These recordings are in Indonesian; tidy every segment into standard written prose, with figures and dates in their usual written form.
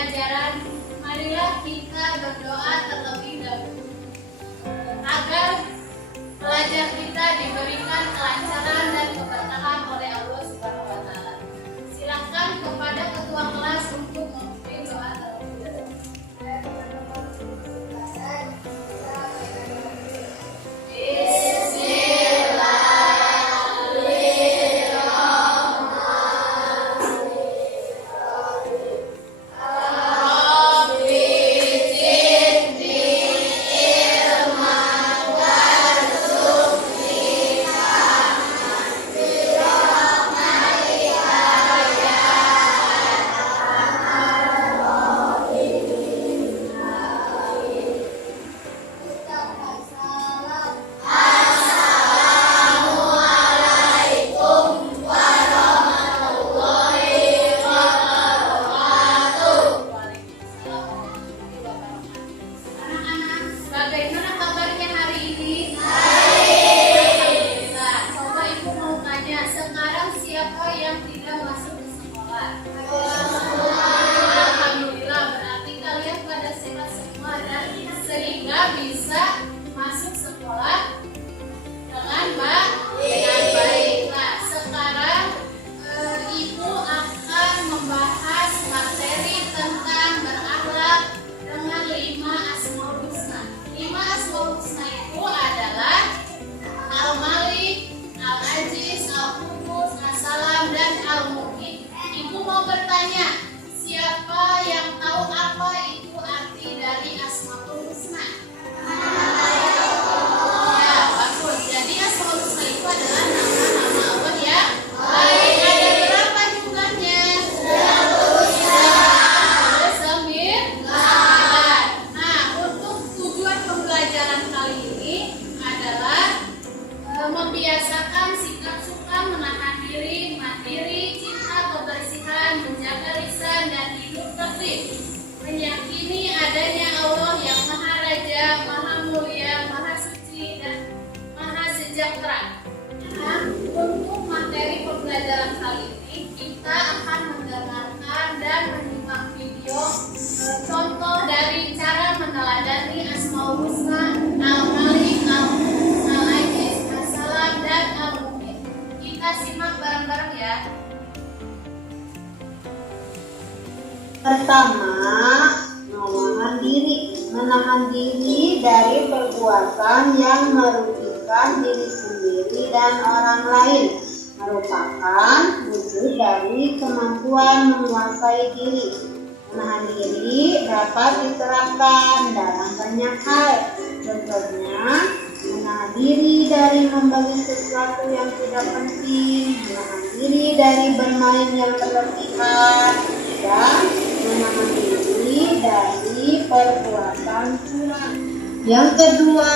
pembelajaran, marilah kita berdoa terlebih dahulu agar pelajar kita diberikan kelancaran dan keberkahan oleh Allah Subhanahu wa taala. Silakan kepada ketua kelas untuk memberi doa terlebih dahulu. Bagaimana kabarnya hari ini? Alhamdulillah. Coba ibu mau tanya, sekarang siapa yang tidak masuk ke sekolah? Alhamdulillah, berarti kalian pada sehat semua dan sehingga bisa masuk sekolah dengan baik. Nah, sekarang ibu akan membahas materi tentang berakhlak dengan 5 asmaul husna. 5 asmaul husna itu adalah Al-Malik, Al-Aziz, Al-Qudus, As-Salam, dan Al-Mu'min. Ibu mau bertanya, siapa yang tahu apa itu arti dari asmaul husna? Ya, bagus. Jadi asmaul husna itu adalah nama-nama Allah ya. Baik, ada berapa jumlahnya? 99. Nah, untuk tujuan pembelajaran kali ini adalah membiasakan sikap suka, menahan diri, mandiri, cinta kebersihan, menjaga lisan, dan hidup tertib. Meyakini adanya Allah yang Maha Raja, Maha Mulia, Maha Suci, dan Maha Sejahtera. Nah, untuk materi pembelajaran kali ini kita akan mendengarkan dan menyimak video contoh dari cara meneladani Asmaul Husna, Al-Malik, Al-Qudus, Al-Aziz, As-Salam, dan Al-Mu'min. Kita simak bareng-bareng ya. Pertama, menahan diri dari perbuatan yang merugikan diri sendiri dan orang lain merupakan wujud dari kemampuan menguasai diri. Menahan diri dapat diterapkan dalam banyak hal. Contohnya, menahan diri dari membeli sesuatu yang tidak penting, menahan diri dari bermain yang berlebihan, dan menahan diri dari perbuatan curang. Yang kedua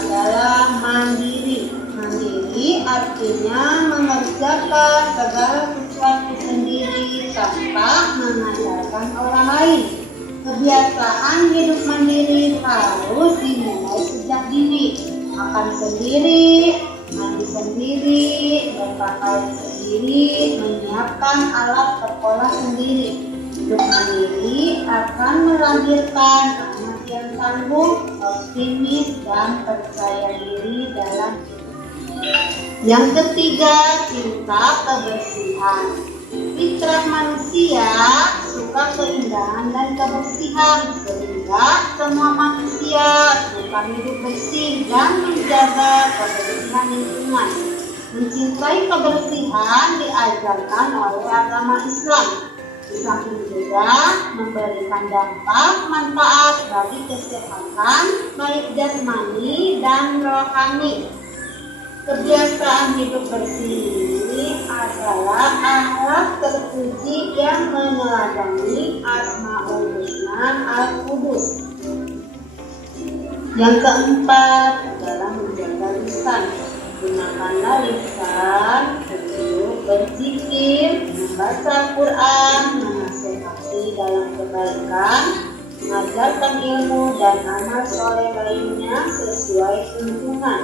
adalah mandiri. Mandiri artinya mengerjakan segala sesuatu sendiri tanpa mengandalkan orang lain. Kebiasaan hidup mandiri harus dimulai sejak dini. Makan sendiri, mandi sendiri, berpakaian sendiri, menyiapkan alat sekolah sendiri. Hidup mandiri akan melahirkan anak yang tangguh, optimis, dan percaya diri dalam hidup. Yang ketiga, cinta kebersihan. Fitrah manusia suka keindahan dan kebersihan, sehingga semua manusia suka hidup bersih dan menjaga kebersihan lingkungan. Mencintai kebersihan diajarkan oleh agama Islam. Di samping juga memberikan dampak manfaat bagi kesehatan baik jasmani dan rohani. Kebiasaan hidup bersih ini adalah akhlak terpuji yang meneladani Asmaul Husna Al-Qudus. Yang keempat adalah menjaga lisan. Gunakanlah lisan untuk berzikir, membaca Quran, menasehati dalam kebaikan, mengajarkan ilmu dan amal soleh lainnya sesuai tuntunan.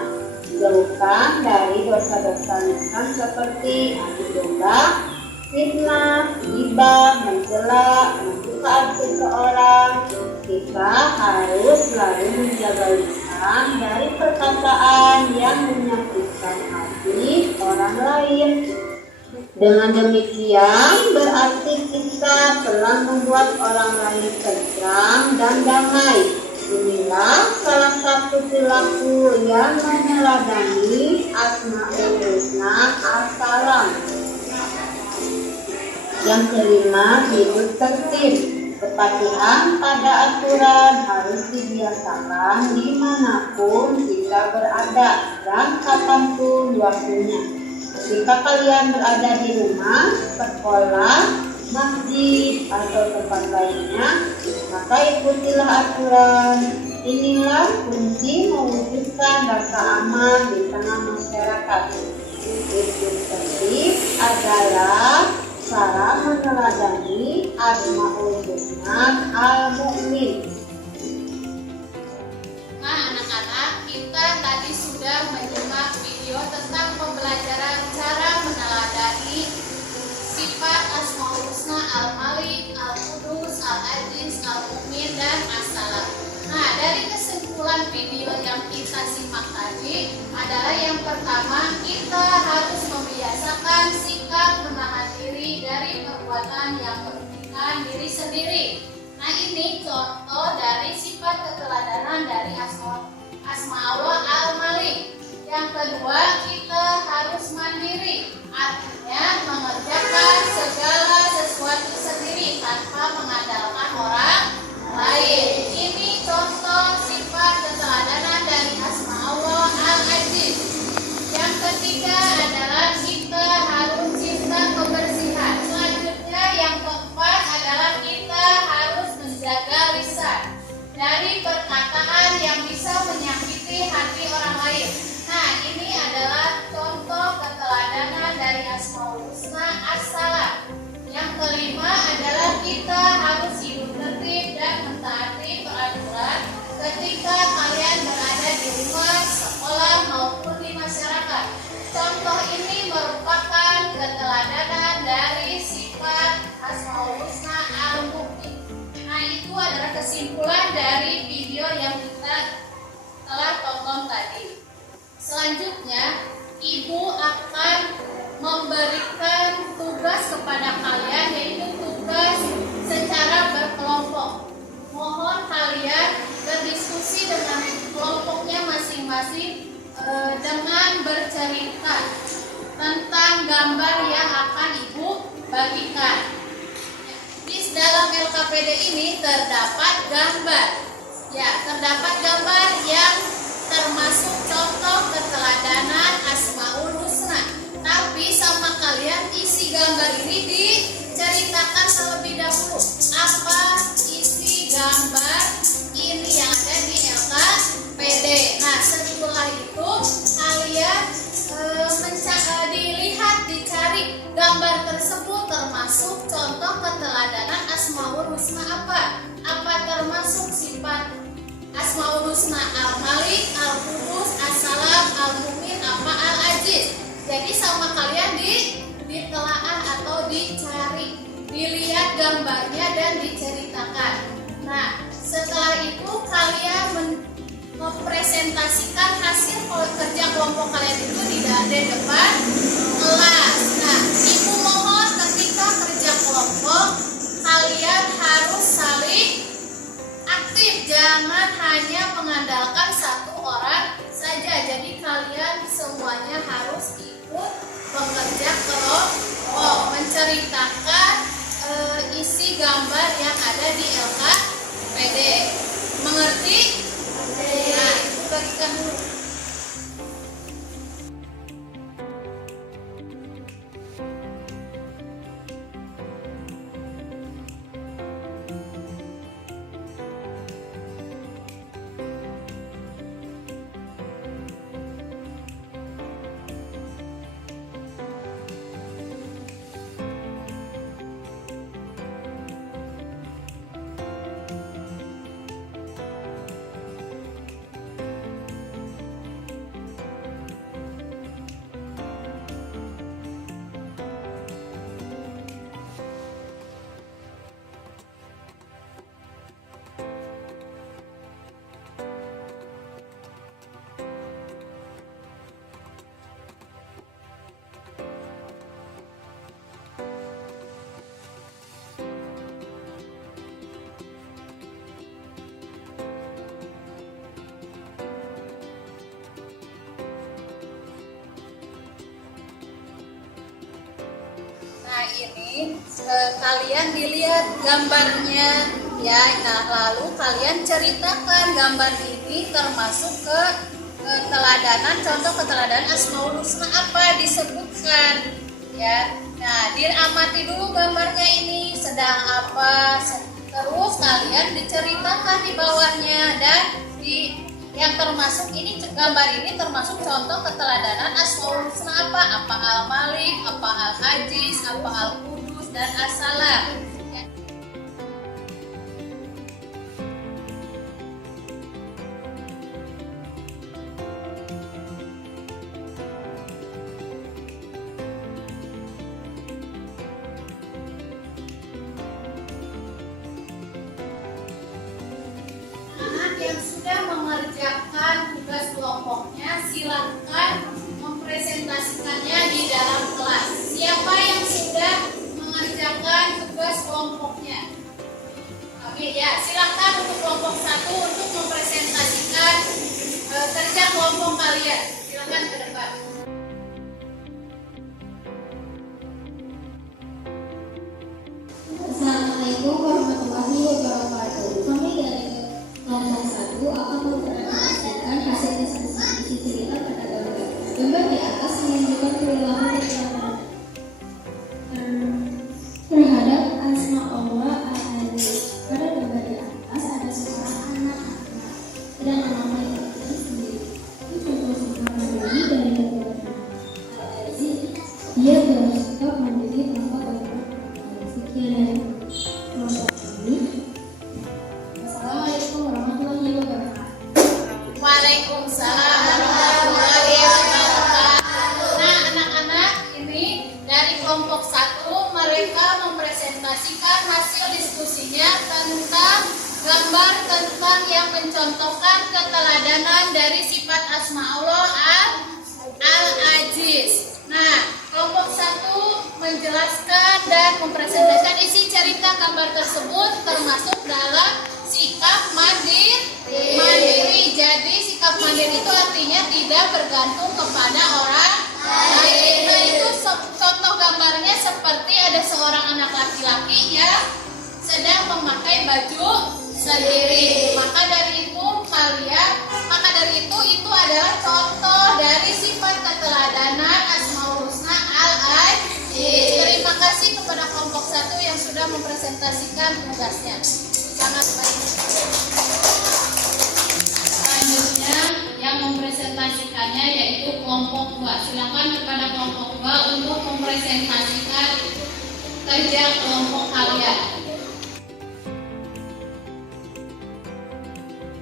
Jauhkan dari dosa-dosa lisan seperti adu domba, fitnah, ghibah, mencela, berbuka hati seorang, kita harus selalu menjaga lisan dari perkataan yang menyakitkan hati orang lain. Dengan demikian berarti kita telah membuat orang lain tentram dan damai. Inilah salah satu perilaku yang meneladani Asmaul Husna As-Salam. Yang kelima, hidup tertib. Kepatuhan pada aturan harus dibiasakan dimanapun kita berada dan kapanpun waktunya. Jika kalian berada di rumah, sekolah, masjid, atau tempat lainnya, maka ikutilah aturan. Inilah kunci mewujudkan rasa aman di tengah masyarakat. Hidup tertib adalah cara meneladani Asmaul Husna Al-Mu'min. Nah anak-anak, kita tadi sudah menyimak video tentang pembelajaran cara meneladani sifat Asmaul Husna Al-Malik, Al-Qudus, Al-Aziz, Al-Mu'min, dan As-Salam. Nah, dari kesimpulan video yang kita simak tadi adalah yang pertama, kita harus membiasakan sikap menahan diri dari perbuatan yang merugikan diri sendiri. Nah, ini contoh dari sifat keteladanan dari Asma Allah Al-Malik. Yang kedua, kita harus mandiri, artinya mengerjakan segala sesuatu sendiri tanpa mengandalkan orang lain. Ini contoh sifat keteladanan dari Asma Allah Al-Aziz. Yang ketiga adalah kita harus cinta kebersihan. Selanjutnya yang keempat adalah kita harus menjaga lisan dari perkataan yang bisa menyakiti hati orang lain. Nah, ini adalah contoh keteladanan dari Asmaul Husna As-Salam. Yang kelima adalah kita harus hidup tertib dan mentaati peraturan ketika kalian berada di rumah, sekolah, maupun di masyarakat. Contoh ini merupakan keteladanan dari sifat Asmaul Husna Al-Mu'min. Nah, itu adalah kesimpulan dari video yang kita telah tonton tadi. Selanjutnya, Ibu akan memberikan tugas kepada kalian, yaitu tugas secara berkelompok. Mohon kalian berdiskusi dengan kelompoknya masing-masing dengan bercerita tentang gambar yang akan Ibu bagikan. Di dalam LKPD ini terdapat gambar. Ya, terdapat gambar yang termasuk contoh keteladanan Asmaul Husna. Tapi sama kalian isi gambar ini diceritakan terlebih dahulu. Apa isi gambar ini yang ada di LKPD. Nah, setelah itu kalian dicari gambar tersebut termasuk contoh keteladanan Asmaul Husna apa? Apa termasuk sifat Asmaul Husna Al-Malik, Al-Qudus, As-Salam, Al-Mu'min, apa Al-Aziz. Jadi sama kalian ditelaah atau dicari, dilihat gambarnya dan diceritakan. Nah, setelah itu kalian mempresentasikan hasil kerja kelompok kalian itu di depan kelas. Nah, Ibu mohon ketika kerja kelompok kalian harus saling aktif, jangan hanya mengandalkan satu orang saja. Jadi kalian semuanya harus ikut bekerja kelompok, menceritakan isi gambar yang ada di LKPD. Mengerti? Nah, itu bagikan dulu. Nah ini kalian dilihat gambarnya ya. Nah lalu kalian ceritakan gambar ini termasuk ke keteladanan, contoh keteladanan Asmaul Husna apa disebutkan ya. Nah diamati dulu gambarnya ini sedang apa, terus kalian diceritakan di bawahnya dan yang termasuk ini gambar ini termasuk contoh keteladanan Asmaul Husna apa Al-Malik, apa Al-Aziz, apa Al-Qudus dan As-Salam. Yang sudah mengerjakan tugas kelompoknya silahkan mempresentasikannya di dalam kelas. Siapa yang sudah mengerjakan tugas kelompoknya? Oke ya, silahkan untuk kelompok 1 untuk mempresentasikan kerja kelompok kalian. Silahkan ke depan. Assalamualaikum warahmatullahi wabarakatuh. Kami dari kelompok 1 akan mempresentasikan hasil diskusi cerita pada gambar. Gambar di atas menunjukkan perilaku terhadap asma Allah Al-Aziz. Pada gambar di atas ada seorang anak-anak sedang menamai dirinya sendiri. Itu contoh sikap mandiri dari keturunan Al-Aziz. Dia bersikap mandiri tanpa bantuan. Sekian dari kelompok kami. Assalamualaikum warahmatullahi wabarakatuh. Waalaikumsalam warahmatullahi wabarakatuh. Nah anak-anak ini dari kelompok 1 mereka mempresentasikan hasil diskusinya tentang gambar tentang yang mencontohkan keteladanan dari sifat asma Allah Al-Aziz. Nah kelompok 1 menjelaskan dan mempresentasikan isi cerita gambar tersebut termasuk dalam sikap mandiri. Jadi sikap mandiri itu artinya tidak bergantung kepada orang lain. Nah itu contoh gambarnya seperti ada seorang anak laki-laki yang sedang memakai baju sendiri. Maka dari itu adalah contoh dari sifat keteladanan Asmaul Husna Al-Aziz. Terima kasih kepada kelompok 1 yang sudah mempresentasikan tugasnya. Sangat baik. Selanjutnya yang mempresentasikannya yaitu kelompok 2. Silakan kepada kelompok 2 untuk mempresentasikan kerja kelompok kalian.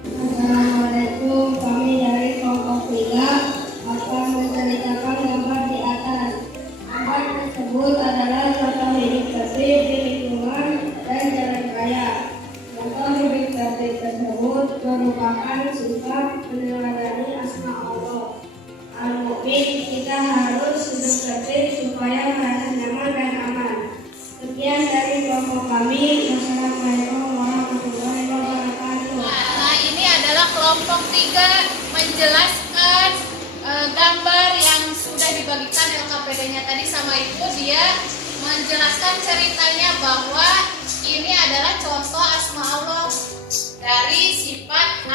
Assalamualaikum, kami dari kelompok 3 akan menceritakan gambar di atas. Gambar tersebut adalah contoh hidup tertib di lingkungan dan jalan raya. Contoh hidup tertib tersebut merupakan sifat meneladani asma Allah Al-Mu'min. Kita harus hidup tertib supaya merasa nyaman dan aman. Sekian dari kelompok kami. Wassalamualaikum warahmatullahi wabarakatuh. Nah ini adalah kelompok 3 menjelaskan gambar yang sudah dibagikan LKPD-nya tadi sama ibu. Dia menjelaskan ceritanya bahwa ini adalah contoh asma Allah dari sifat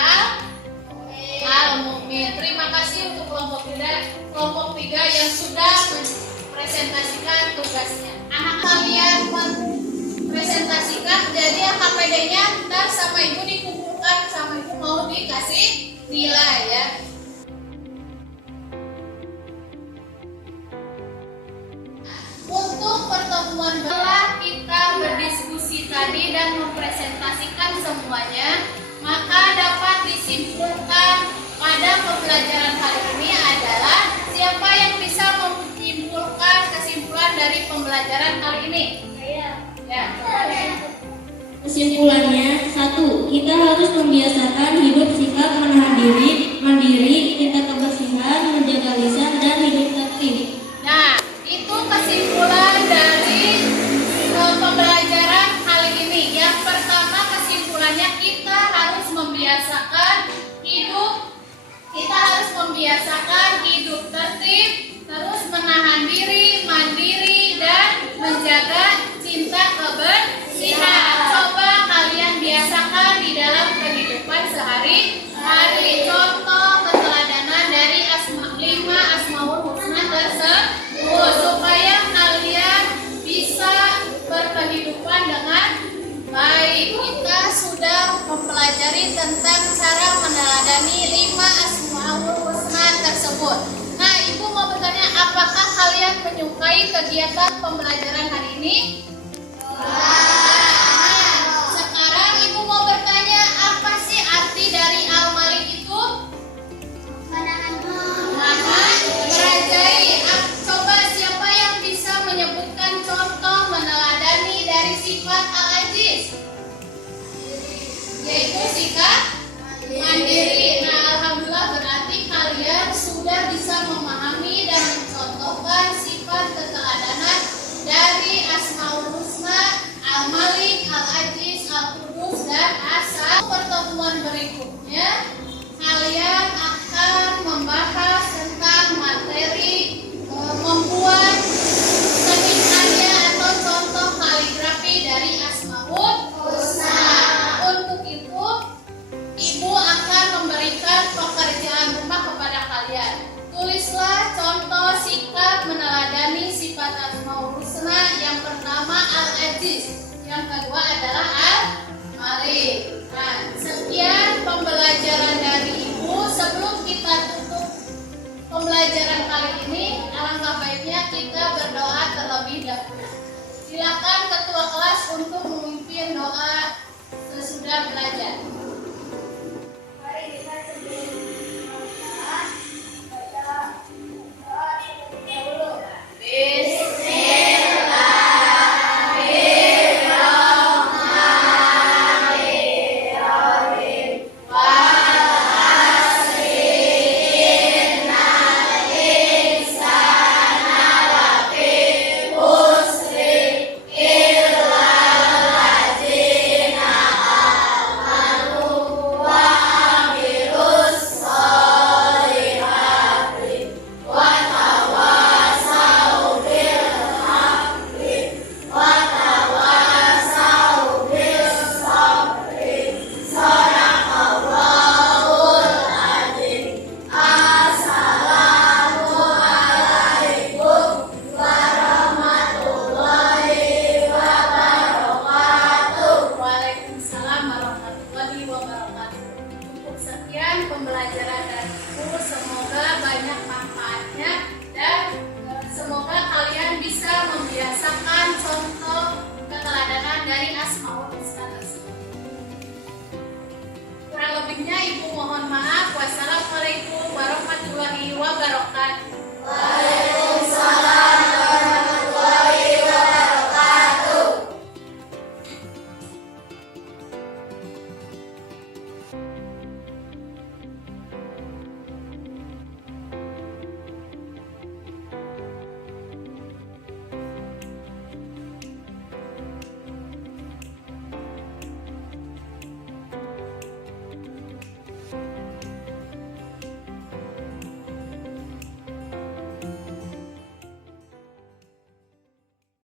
Al-Mu'min. Terima kasih untuk kelompok 3 yang sudah mempresentasikan tugasnya. Anak kalian presentasikan, jadi KPD-nya ntar sama ibu dikumpulkan, sama ibu mau dikasih nilai ya. Untuk pertemuan setelah kita berdiskusi tadi dan mempresentasikan semuanya, maka dapat disimpulkan pada pembelajaran kali ini adalah siapa yang bisa menyimpulkan kesimpulan dari pembelajaran kali ini? Ya. Kesimpulannya, 1. Kita harus membiasakan hidup sikap menahan diri, mandiri, minta kebersihan, menjaga lisan, dan hidup tertib. Nah, itu kesimpulan dari pembelajaran kali ini. Yang pertama kesimpulannya kita harus membiasakan hidup tertib, terus menahan diri, mandiri, dan menjaga meneladani 5 Asmaul Husna tersebut. Nah, Ibu mau bertanya, apakah kalian menyukai kegiatan pembelajaran hari ini? Nah, sekarang Ibu mau bertanya, apa sih arti dari Al-Malik itu? Menahan, merajai. Coba siapa yang bisa menyebutkan contoh meneladani dari sifat Al-Aziz? Yaitu sikap mandiri. Nah, alhamdulillah berarti kalian sudah bisa memahami dan mencontohkan sifat keteladanan dari Asmaul Husna, Al-Malik, Al-Aziz, Al-Qudus, dan As-Salam. Pertemuan berikutnya kalian akan membahas tentang materi membuat seni karya atau contoh kaligrafi dari Asmaul Husna. Untuk itu, Ibu akan memberikan pekerjaan rumah kepada kalian. Tulislah contoh sikap meneladani sifat Asmaul Husna. Yang pertama Al-Aziz, yang kedua adalah Al-Malik. Nah, sekian pembelajaran dari Ibu. Sebelum kita tutup pembelajaran kali ini, alangkah baiknya kita berdoa terlebih dahulu. Silakan ketua kelas untuk memimpin doa sesudah belajar.